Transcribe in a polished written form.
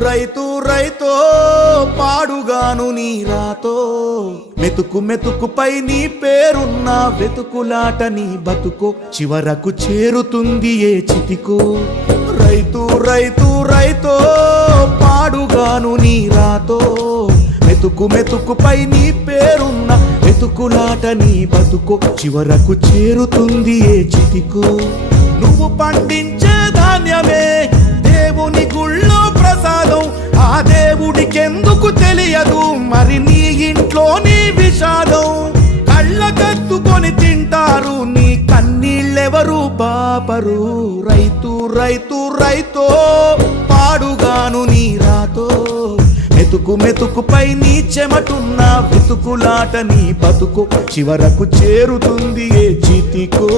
రైతు రైతో పాడుగాను నీ రాతో మెతుకు మెతుకుపై నీ పేరున్న వెతుకులాట నీ బతుకో చివరకు చేరుతుంది ఏ చితికో రైతు రైతు రైతో పాడుగాను నీ రాతో మెతుకు మెతుకుపై నీ పేరున్న వెతుకులాట నీ బతుకో చివరకు చేరుతుంది ఏ చితికో నువ్వు పండించే ధాన్యమే దేవుని గుళ్ళో ప్రసాదం ఆ దేవుడికెందుకు తెలియదు మరి నీ ఇంట్లో నీ విషాదం కళ్ళకత్తుకొని తింటారు నీ కన్నీళ్ళెవరు పాపరు రైతు రైతు రైతో పాడుగాను నీ రాతో మెతుకు మెతుకుపై నీ చెమటున్న వెతుకులాట నీ బతుకు చివరకు చేరుతుంది ఏ చితికో